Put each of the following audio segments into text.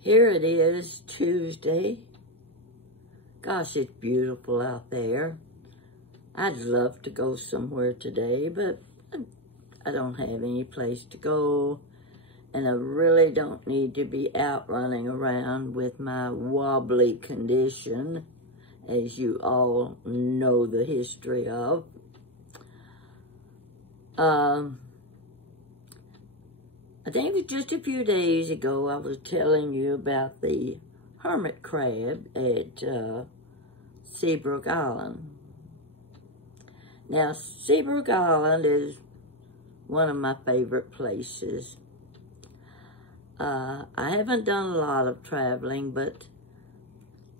Here it is, Tuesday. Gosh, it's beautiful out there. I'd love to go somewhere today, but I don't have any place to go. And I really don't need to be out running around with my wobbly condition, as you all know the history of. I think it was just a few days ago I was telling you about the hermit crab at Seabrook Island. Now, Seabrook Island is one of my favorite places. I haven't done a lot of traveling, but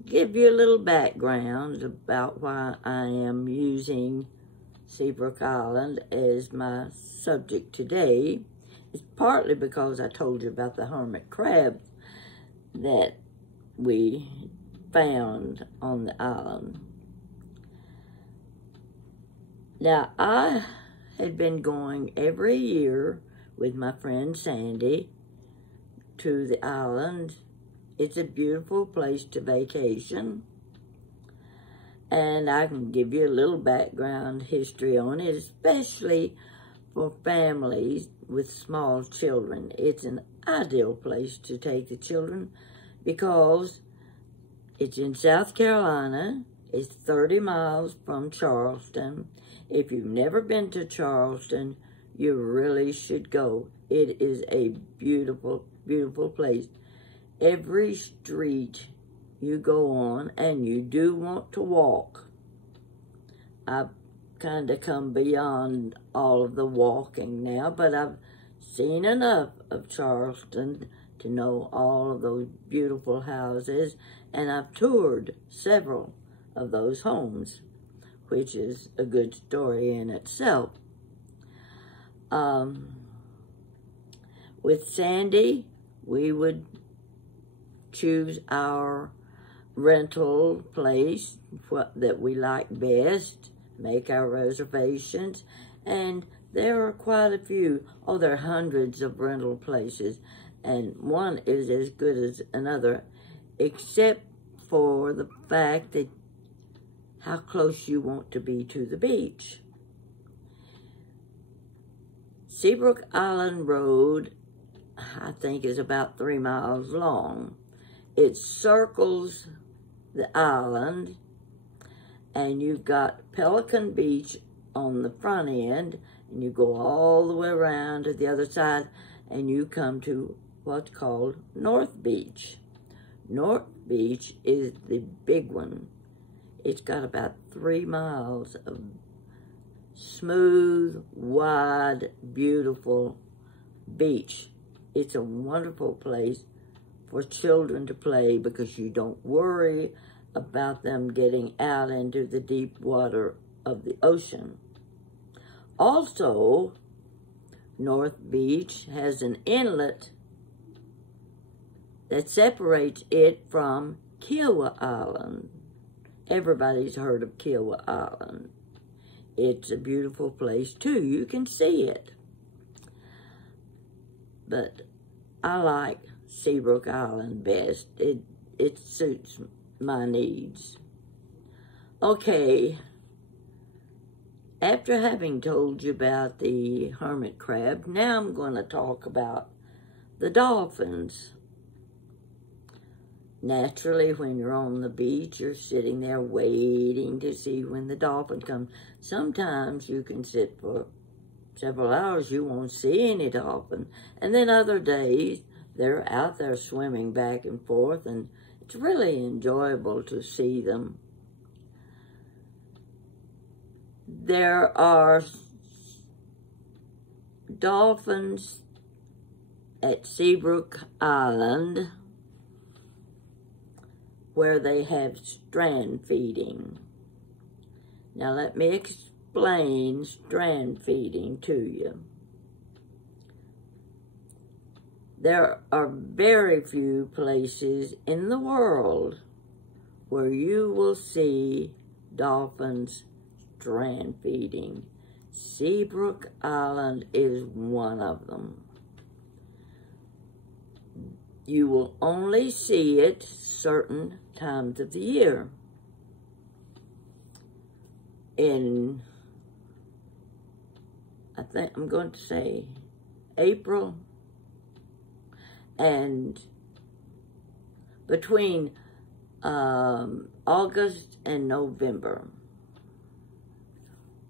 give you a little background about why I am using Seabrook Island as my subject today. It's partly because I told you about the hermit crab that we found on the island. Now, I had been going every year with my friend Sandy to the island. It's a beautiful place to vacation. And I can give you a little background history on it, especially for families with small children. It's an ideal place to take the children because it's in South Carolina. It's 30 miles from Charleston. If you've never been to Charleston, you really should go. It is a beautiful, beautiful place. Every street you go on, and you do want to walk. I've kind of come beyond all of the walking now, but I've seen enough of Charleston to know all of those beautiful houses, and I've toured several of those homes, which is a good story in itself. With Sandy, we would choose our rental place that we like best, make our reservations, and there are quite a few. Oh, there are hundreds of rental places, and one is as good as another, except for the fact that how close you want to be to the beach. Seabrook Island Road, I think, is about 3 miles long. It circles the island, and you've got Pelican Beach on the front end, and you go all the way around to the other side, and you come to what's called North Beach. North Beach is the big one. It's got about 3 miles of smooth, wide, beautiful beach. It's a wonderful place for children to play because you don't worry about them getting out into the deep water of the ocean. Also, North Beach has an inlet that separates it from Kiowa Island. Everybody's heard of Kiowa Island. It's a beautiful place too. You can see it. But I like Seabrook Island best. It suits my needs. Okay, after having told you about the hermit crab, now I'm going to talk about the dolphins. Naturally, when you're on the beach, you're sitting there waiting to see when the dolphin comes. Sometimes you can sit for several hours, you won't see any dolphin. And then other days, they're out there swimming back and forth, and it's really enjoyable to see them. There are dolphins at Seabrook Island where they have strand feeding. Now let me explain strand feeding to you. There are very few places in the world where you will see dolphins strand feeding. Seabrook Island is one of them. you will only see it certain times of the year. In, I think I'm going to say April, and between August and November.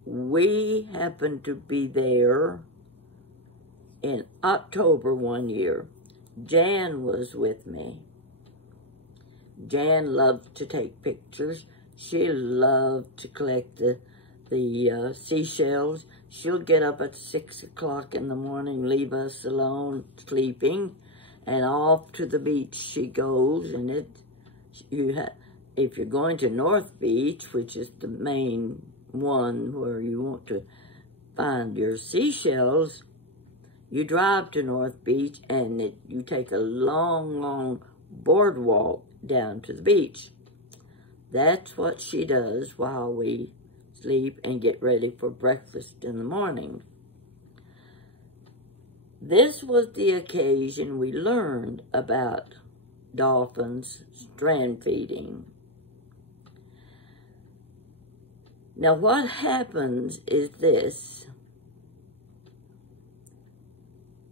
We happened to be there in October one year. Jan was with me. Jan loved to take pictures. She loved to collect the seashells. She'll get up at 6 o'clock in the morning, leave us alone sleeping, and off to the beach she goes. And if you're going to North Beach, which is the main one where you want to find your seashells, you drive to North Beach and you take a long, long boardwalk down to the beach. That's what she does while we sleep and get ready for breakfast in the morning. This was the occasion we learned about dolphins strand feeding. Now what happens is this.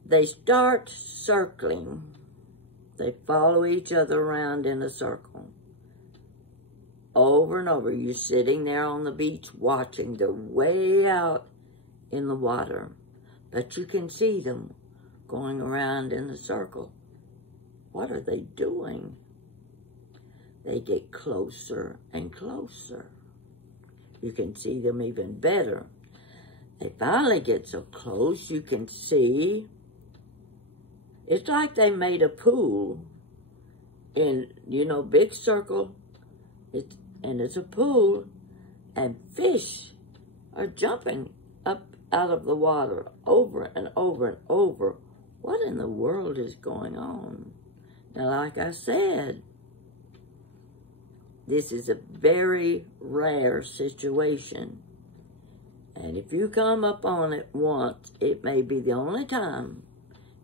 They start circling. They follow each other around in a circle. Over and over, you're sitting there on the beach watching. They're way out in the water, but you can see them going around in a circle. What are they doing? They get closer and closer. You can see them even better. They finally get so close you can see. It's like they made a pool in, big circle. It's a pool, and fish are jumping up out of the water over and over and over. What in the world is going on? Now, like I said, this is a very rare situation. And if you come up on it once, it may be the only time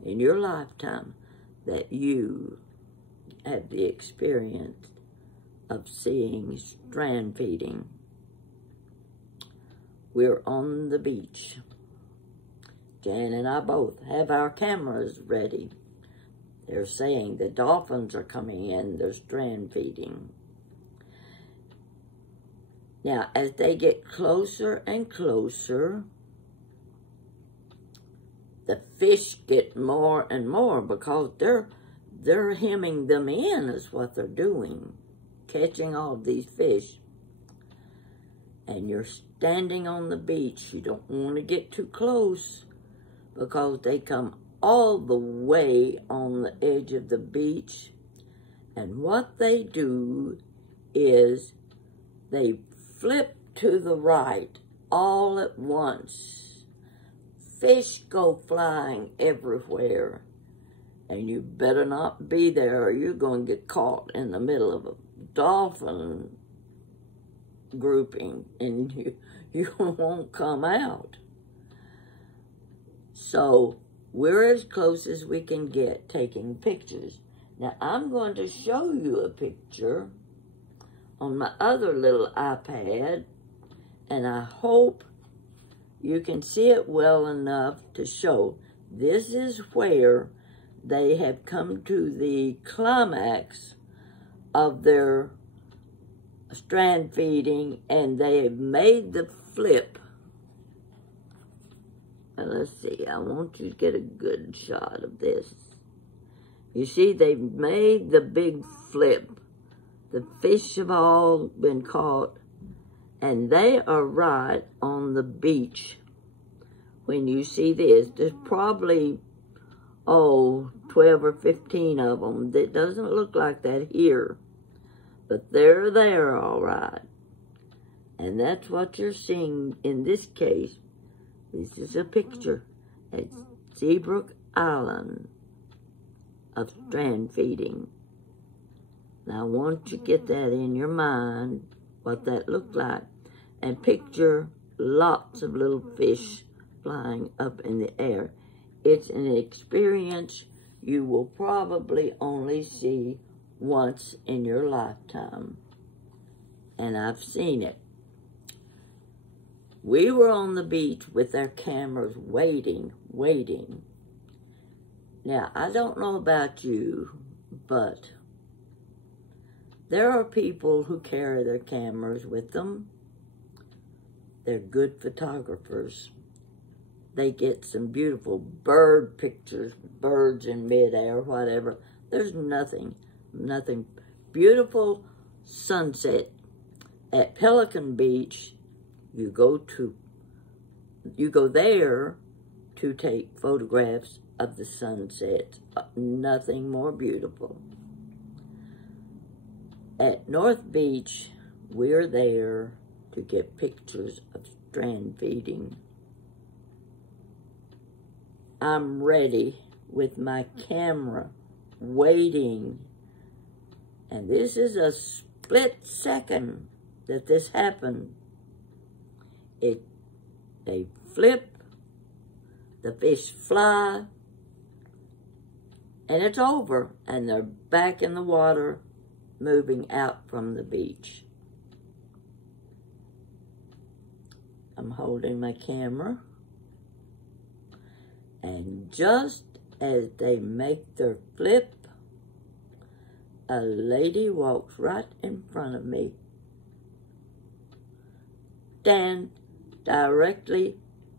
in your lifetime that you have the experience of seeing strand feeding. We're on the beach. Jan and I both have our cameras ready. They're saying the dolphins are coming in, they're strand feeding. Now, as they get closer and closer, the fish get more and more because they're hemming them in is what they're doing, catching all of these fish. And you're standing on the beach. You don't want to get too close because they come all the way on the edge of the beach. And what they do is they flip to the right all at once. Fish go flying everywhere. And you better not be there or you're going to get caught in the middle of a dolphin grouping and you won't come out. So we're as close as we can get taking pictures. Now I'm going to show you a picture on my other little iPad, and I hope you can see it well enough to show. This is where they have come to the climax of their strand feeding, and they have made the flip. Now let's see, I want you to get a good shot of this. You see, they've made the big flip. The fish have all been caught, and they are right on the beach. When you see this, there's probably, 12 or 15 of them. That doesn't look like that here, but they're there all right. And that's what you're seeing in this case. This is a picture at Seabrook Island of strand feeding. Now, I want you to get that in your mind, what that looked like, and picture lots of little fish flying up in the air. It's an experience you will probably only see once in your lifetime. And I've seen it. We were on the beach with our cameras waiting. Now, I don't know about you, but there are people who carry their cameras with them. They're good photographers. They get some beautiful bird pictures, birds in midair, whatever. There's nothing. Beautiful sunset at Pelican Beach. You go there to take photographs of the sunset. Nothing more beautiful. At North Beach, we're there to get pictures of strand feeding. I'm ready with my camera, waiting. And this is a split second that this happened. They flip, the fish fly, and it's over. And they're back in the water, moving out from the beach. I'm holding my camera. And just as they make their flip, a lady walks right in front of me. Stand directly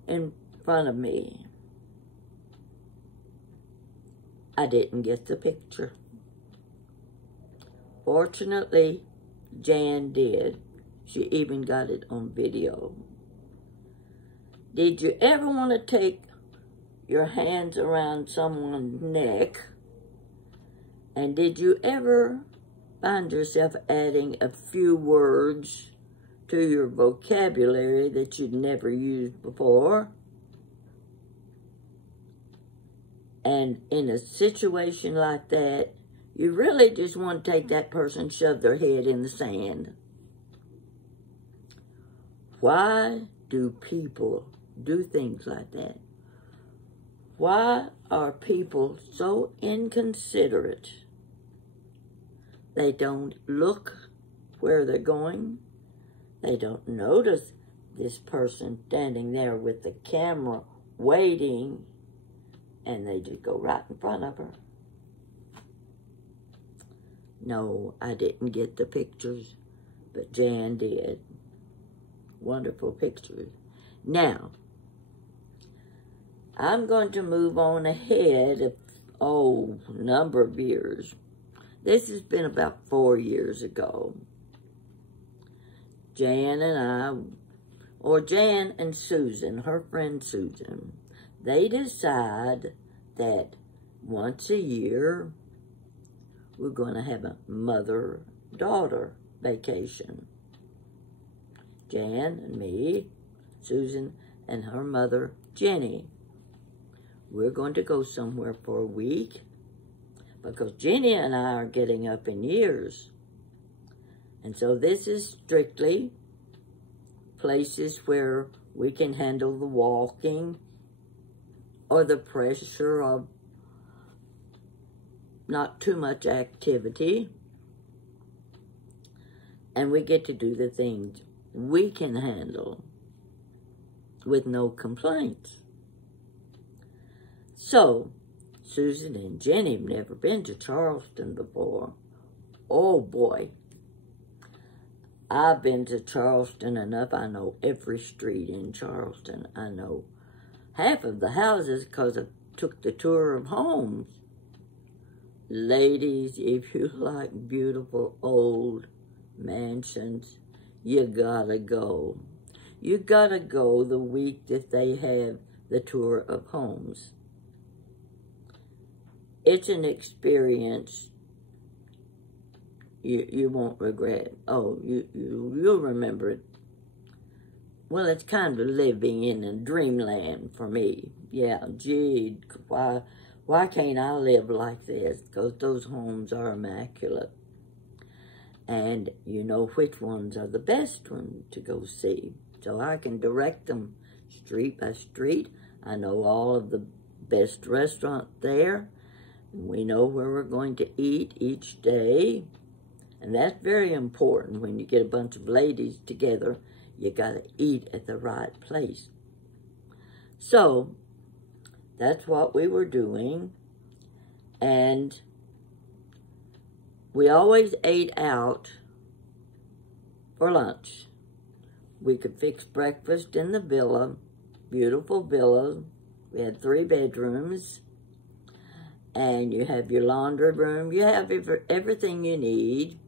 in front of me. I didn't get the picture. Fortunately, Jan did. She even got it on video. Did you ever want to take your hands around someone's neck? And did you ever find yourself adding a few words to your vocabulary that you'd never used before? And in a situation like that, you really just want to take that person and shove their head in the sand. Why do people do things like that? Why are people so inconsiderate? They don't look where they're going. They don't notice this person standing there with the camera waiting, and they just go right in front of her. No, I didn't get the pictures, but Jan did. Wonderful pictures. Now, I'm going to move on ahead of, number of years. This has been about 4 years ago. Jan and Susan, her friend Susan, they decide that once a year, we're going to have a mother-daughter vacation. Jan and me, Susan, and her mother, Jenny. We're going to go somewhere for a week because Jenny and I are getting up in years. And so this is strictly places where we can handle the walking or the pressure of not too much activity. And we get to do the things we can handle with no complaints. So, Susan and Jenny have never been to Charleston before. Oh boy. I've been to Charleston enough. I know every street in Charleston. I know half of the houses because I took the tour of homes. Ladies, if you like beautiful old mansions, you gotta go. You gotta go the week that they have the tour of homes. It's an experience you won't regret. Oh, you'll remember it. Well, it's kind of living in a dreamland for me. Yeah, gee, why can't I live like this? Because those homes are immaculate. And you know which ones are the best ones to go see. So I can direct them street by street. I know all of the best restaurants there. We know where we're going to eat each day. And that's very important when you get a bunch of ladies together. You got to eat at the right place. So, that's what we were doing. And we always ate out for lunch. We could fix breakfast in the villa, beautiful villa. We had 3 bedrooms. And you have your laundry room. You have everything you need.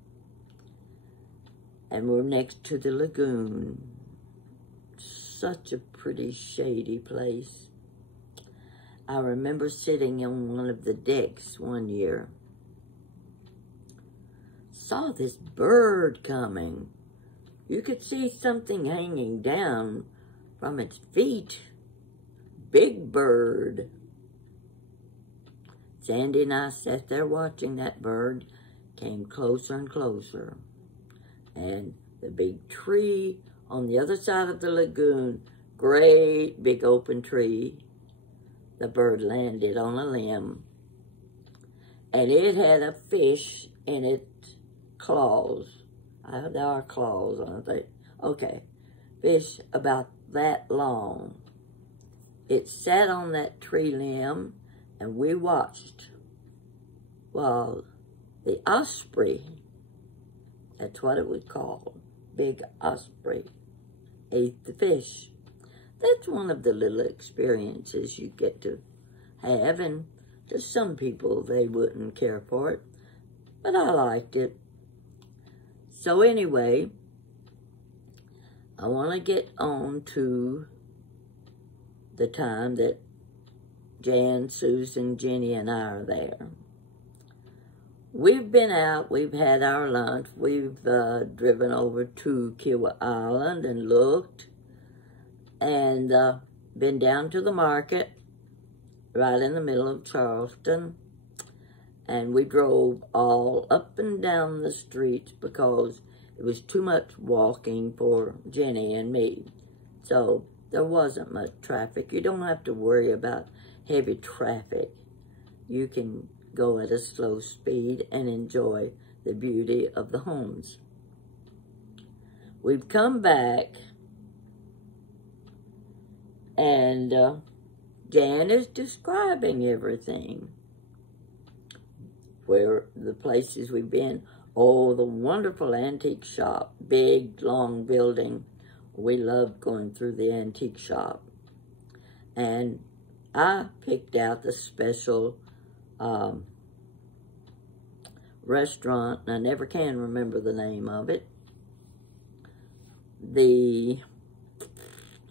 And we're next to the lagoon. Such a pretty shady place. I remember sitting on one of the decks one year. Saw this bird coming. You could see something hanging down from its feet. Big bird. Sandy and I sat there watching that bird. Came closer and closer. And the big tree on the other side of the lagoon, great big open tree. The bird landed on a limb. And it had a fish in its claws. There are claws, aren't they? Okay. Fish about that long. It sat on that tree limb, and we watched while the osprey, that's what it was called, big osprey, ate the fish. That's one of the little experiences you get to have, and to some people, they wouldn't care for it, but I liked it. So anyway, I want to get on to the time that Jan, Susan, Jenny, and I are there. We've been out, we've had our lunch, we've driven over to Kiowa Island and looked, and been down to the market, right in the middle of Charleston, and we drove all up and down the streets because it was too much walking for Jenny and me. So there wasn't much traffic. You don't have to worry about heavy traffic. You can go at a slow speed and enjoy the beauty of the homes. We've come back, and Jan is describing everything. Where the places we've been. Oh, the wonderful antique shop. Big, long building. We loved going through the antique shop. And I picked out the special restaurant, and I never can remember the name of it. The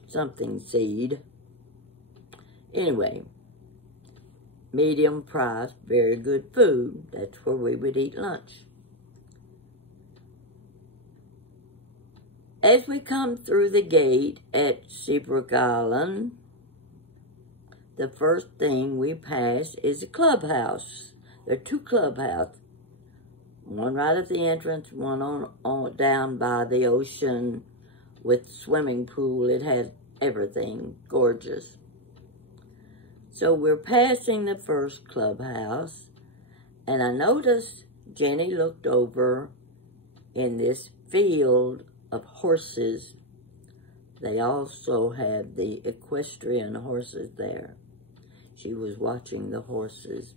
something seed. Anyway, medium price, very good food. That's where we would eat lunch. As we come through the gate at Seabrook Island, the first thing we pass is a clubhouse. There are 2 clubhouses. One right at the entrance, one on down by the ocean with swimming pool. It had everything gorgeous. So we're passing the first clubhouse, and I noticed Jenny looked over in this field of horses. They also have the equestrian horses there. She was watching the horses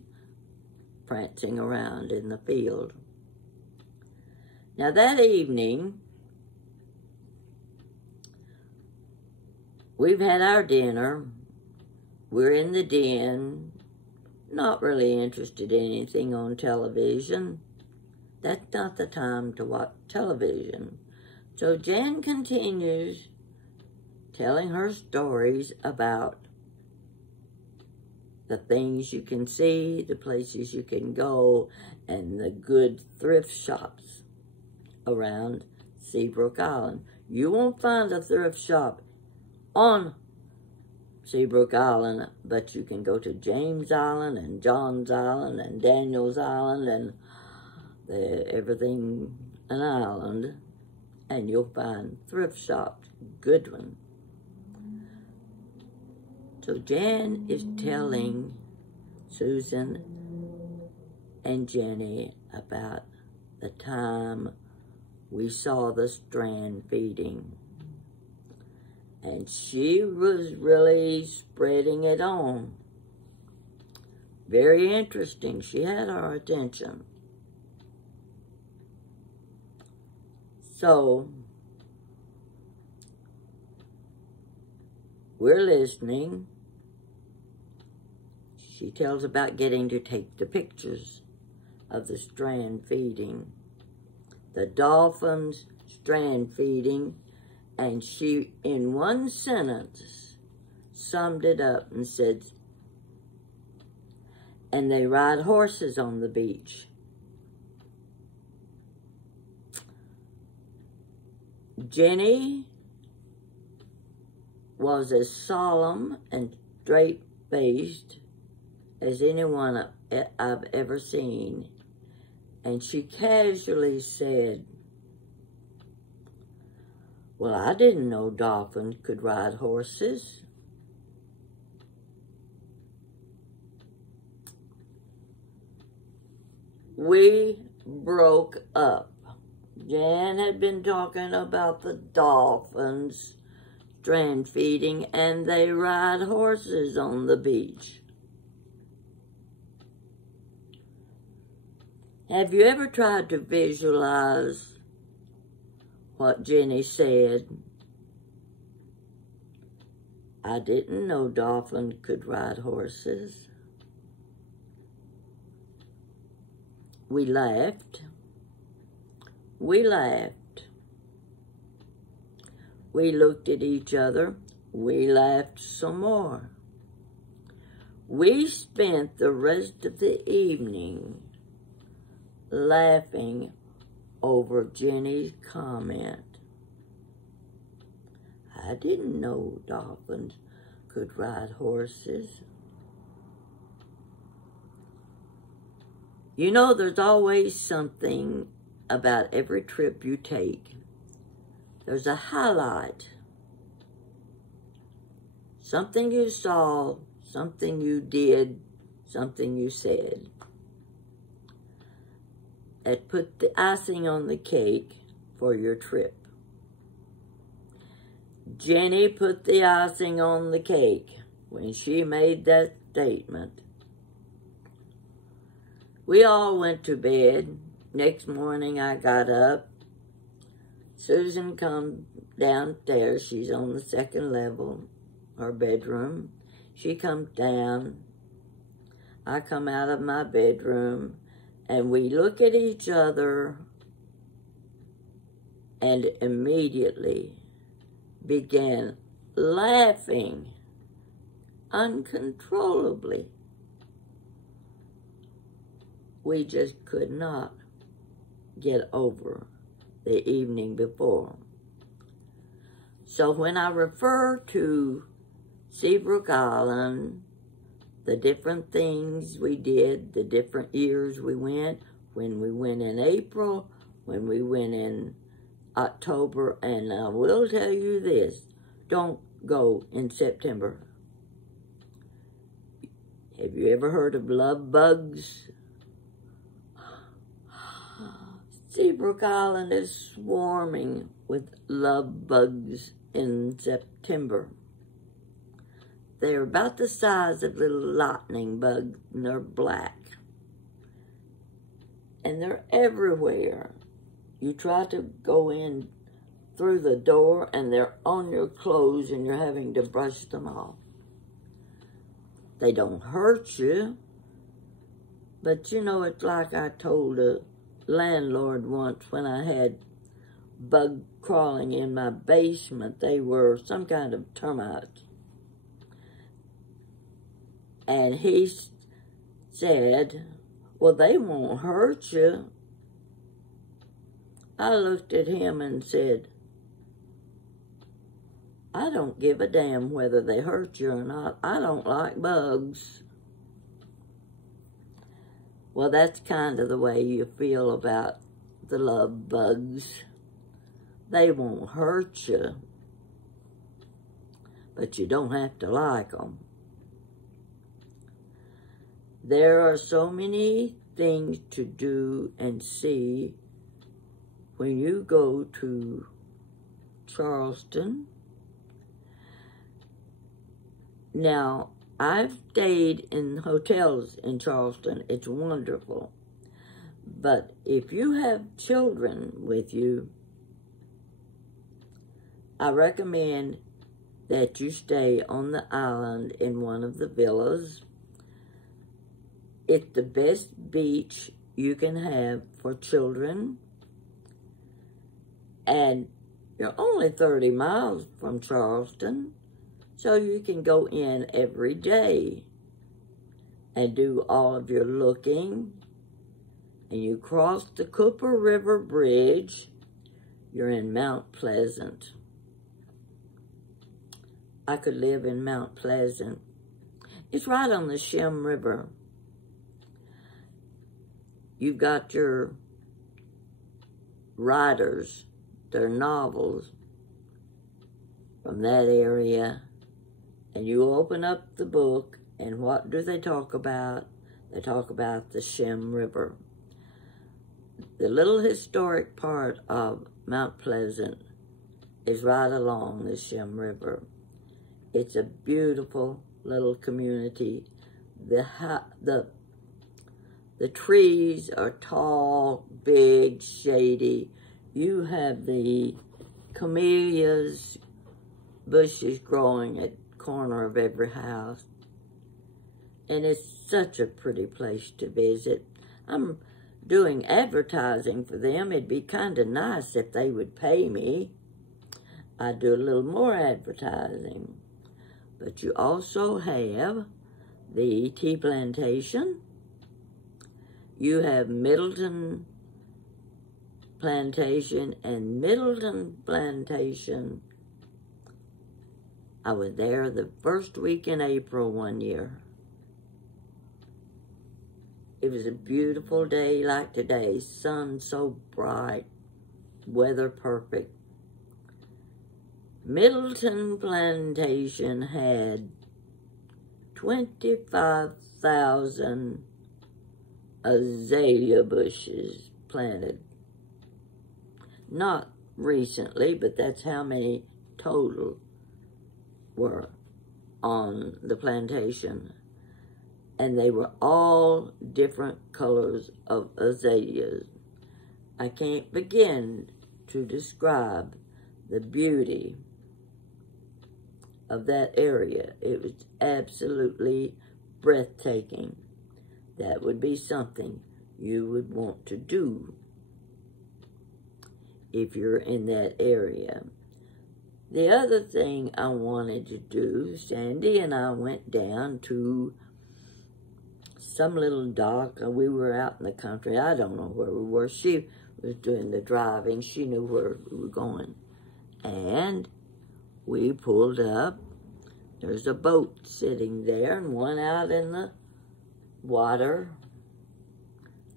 prancing around in the field. Now that evening, we've had our dinner. We're in the den, not really interested in anything on television. That's not the time to watch television. So Jan continues telling her stories about the things you can see, the places you can go, and the good thrift shops around Seabrook Island. You won't find a thrift shop on Seabrook Island, but you can go to James Island and John's Island and Daniel's Island and everything an island, and you'll find thrift shops, good one. So Jan is telling Susan, and Jenny about the time we saw the strand feeding. And she was really spreading it on. Very interesting. She had our attention. So, we're listening. She tells about getting to take the pictures of the strand feeding. The Dolphins strand feeding, and she, in one sentence, summed it up and said, and they ride horses on the beach. Jenny was as solemn and straight-faced as anyone I've ever seen. And she casually said, well, I didn't know dolphins could ride horses. We broke up. Jan had been talking about the dolphins strand feeding, and they ride horses on the beach. Have you ever tried to visualize what Jenny said? I didn't know dolphins could ride horses. We laughed. We laughed. We looked at each other. We laughed some more. We spent the rest of the evening laughing over Jenny's comment. I didn't know dolphins could ride horses. You know, there's always something about every trip you take. There's a highlight. Something you saw, something you did, something you said. That put the icing on the cake for your trip. Jenny put the icing on the cake when she made that statement. We all went to bed. Next morning I got up. Susan come downstairs. She's on the second level, her bedroom. She comes down. I come out of my bedroom, and we look at each other and immediately began laughing uncontrollably. We just could not get over the evening before. So when I refer to Seabrook Island, the different things we did, the different years we went, when we went in April, when we went in October, and I will tell you this, don't go in September. Have you ever heard of love bugs? Seabrook Island is swarming with love bugs in September. They're about the size of little lightning bugs, and they're black. And they're everywhere. You try to go in through the door, and they're on your clothes, and you're having to brush them off. They don't hurt you, but you know, it's like I told a landlord once when I had bug crawling in my basement. They were some kind of termites. And he said, well, they won't hurt you. I looked at him and said, I don't give a damn whether they hurt you or not. I don't like bugs. Well, that's kind of the way you feel about the love bugs. They won't hurt you, but you don't have to like them. There are so many things to do and see when you go to Charleston. Now, I've stayed in hotels in Charleston. It's wonderful. But if you have children with you, I recommend that you stay on the island in one of the villas. It's the best beach you can have for children. And you're only 30 miles from Charleston, so you can go in every day and do all of your looking. And you cross the Cooper River Bridge, you're in Mount Pleasant. I could live in Mount Pleasant. It's right on the Shem River. You've got your writers, their novels from that area, and you open up the book, and what do they talk about? They talk about the Shem River. The little historic part of Mount Pleasant is right along the Shem River. It's a beautiful little community. The trees are tall, big, shady. You have the camellias bushes growing at the corner of every house. And it's such a pretty place to visit. I'm doing advertising for them. It'd be kind of nice if they would pay me. I'd do a little more advertising. But you also have the tea plantation. You have Middleton Plantation and Middleton Plantation. I was there the first week in April one year. It was a beautiful day like today. Sun so bright, weather perfect. Middleton Plantation had 25,000 azalea bushes planted. Not recently, but that's how many total were on the plantation. And they were all different colors of azaleas. I can't begin to describe the beauty of that area. It was absolutely breathtaking. That would be something you would want to do if you're in that area. The other thing I wanted to do, Sandy and I went down to some little dock. We were out in the country. I don't know where we were. She was doing the driving. She knew where we were going. And we pulled up. There's a boat sitting there and one out in the water.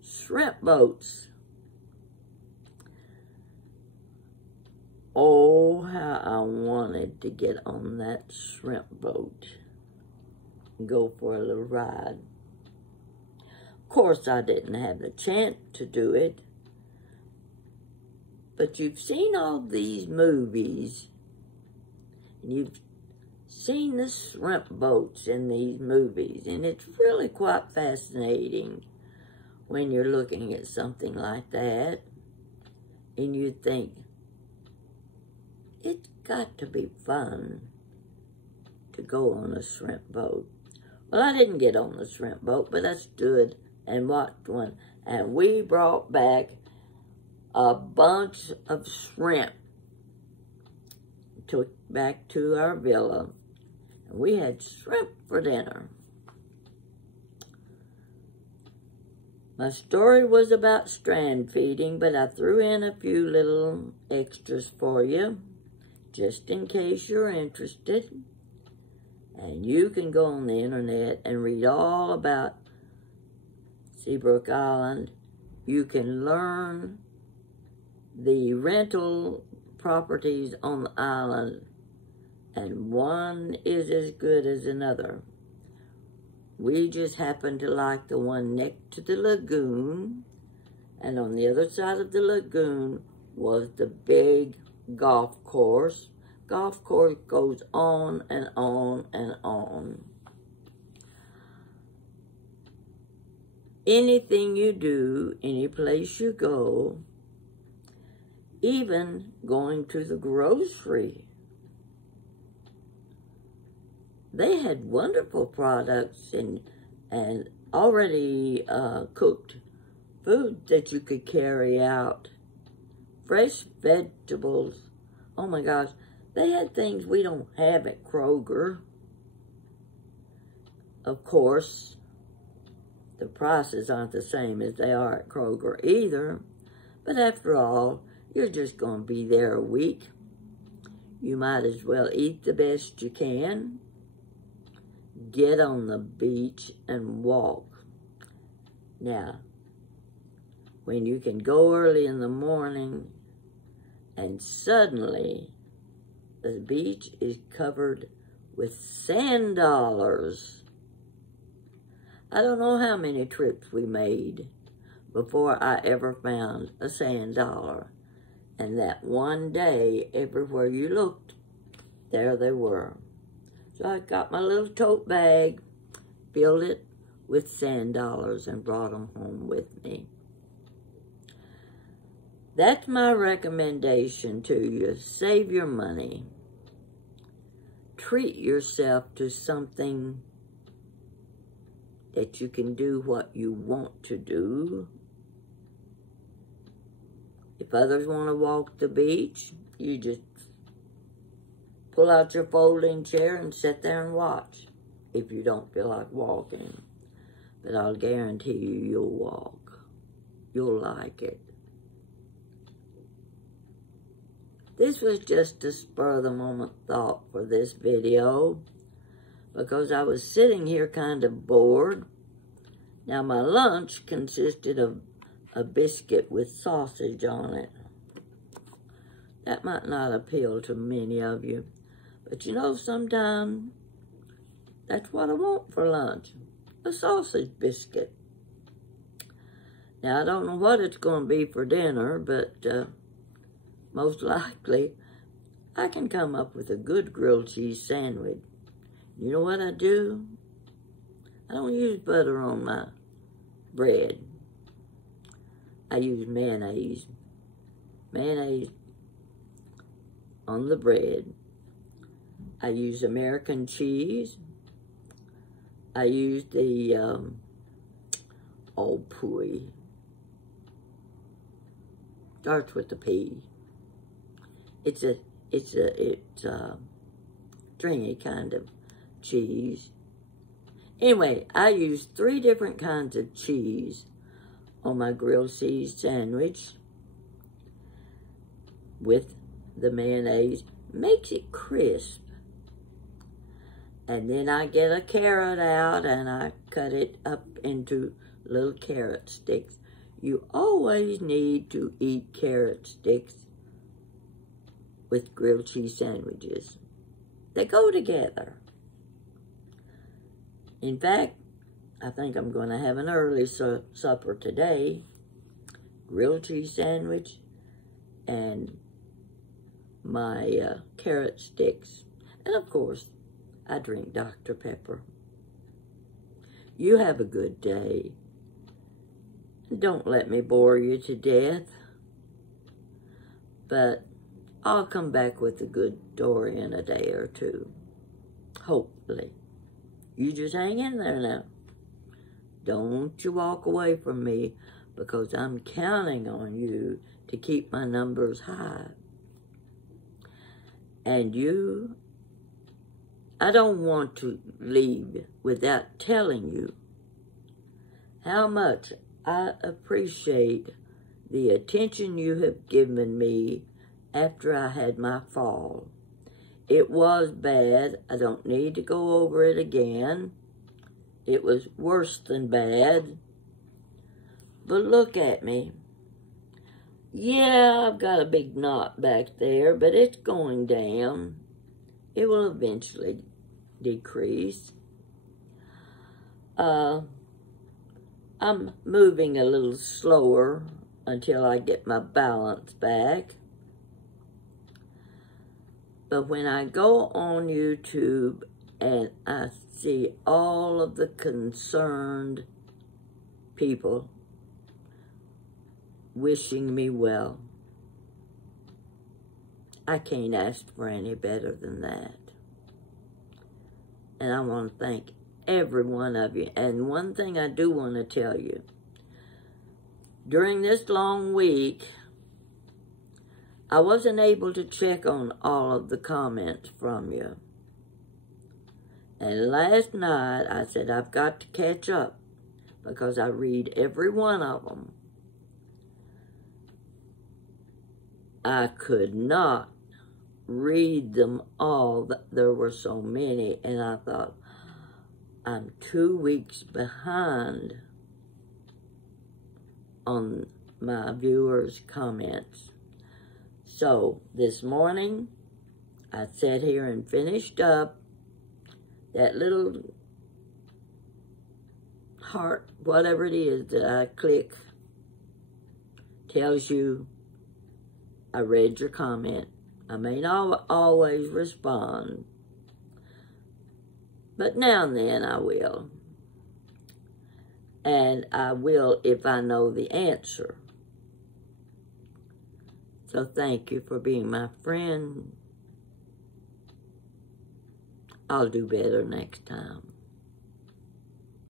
Shrimp boats. Oh, how I wanted to get on that shrimp boat and go for a little ride. Of course, I didn't have the chance to do it. But you've seen all these movies, and you've seen the shrimp boats in these movies, and it's really quite fascinating when you're looking at something like that, and you think, it's got to be fun to go on a shrimp boat. Well, I didn't get on the shrimp boat, but I stood and watched one, and we brought back a bunch of shrimp back to our villa, and we had shrimp for dinner. My story was about strand feeding, but I threw in a few little extras for you, just in case you're interested. And you can go on the internet and read all about Seabrook Island. You can learn the rental properties on the island, and one is as good as another. We just happened to like the one next to the lagoon, and on the other side of the lagoon was the big golf course. Golf course goes on and on and on. Anything you do, any place you go, even going to the grocery, they had wonderful products and already cooked food that you could carry out. Fresh vegetables. Oh my gosh, they had things we don't have at Kroger. Of course, the prices aren't the same as they are at Kroger either. But after all, you're just going to be there a week. You might as well eat the best you can. Get on the beach and walk. Now, when you can go early in the morning and suddenly the beach is covered with sand dollars. I don't know how many trips we made before I ever found a sand dollar. And that one day, everywhere you looked, there they were. So I got my little tote bag, filled it with sand dollars, and brought them home with me. That's my recommendation to you. Save your money. Treat yourself to something that you can do what you want to do. If others want to walk the beach, you just pull out your folding chair and sit there and watch if you don't feel like walking. But I'll guarantee you, you'll walk. You'll like it. This was just a spur-of-the-moment thought for this video because I was sitting here kind of bored. Now, my lunch consisted of a biscuit with sausage on it. That might not appeal to many of you, but you know, sometimes that's what I want for lunch, a sausage biscuit. Now, I don't know what it's going to be for dinner, but most likely I can come up with a good grilled cheese sandwich. You know what I do? I don't use butter on my bread. I use mayonnaise. Mayonnaise on the bread. I use American cheese. I use the, oh, pooey. Starts with the P. It's a stringy kind of cheese. Anyway, I use 3 different kinds of cheese on my grilled cheese sandwich with the mayonnaise. Makes it crisp. And then I get a carrot out and I cut it up into little carrot sticks. You always need to eat carrot sticks with grilled cheese sandwiches. They go together. In fact, I think I'm going to have an early supper today. Grilled cheese sandwich and my carrot sticks. And of course, I drink Dr. Pepper. You have a good day. Don't let me bore you to death. But I'll come back with a good story in a day or two. Hopefully. You just hang in there now. Don't you walk away from me because I'm counting on you to keep my numbers high. And you, I don't want to leave without telling you how much I appreciate the attention you have given me after I had my fall. It was bad. I don't need to go over it again. It was worse than bad. But look at me. Yeah, I've got a big knot back there, but it's going down. It will eventually decrease. I'm moving a little slower until I get my balance back. But when I go on YouTube and I see all of the concerned people wishing me well, I can't ask for any better than that. And I want to thank every one of you. And one thing I do want to tell you, during this long week, I wasn't able to check on all of the comments from you. And last night, I said, I've got to catch up because I read every one of them. I could not read them all. There were so many, and I thought, I'm 2 weeks behind on my viewers' comments. So, this morning, I sat here and finished up that little heart, whatever it is that I click, tells you I read your comment. I may not always respond, but now and then I will. And I will if I know the answer. So thank you for being my friend. I'll do better next time.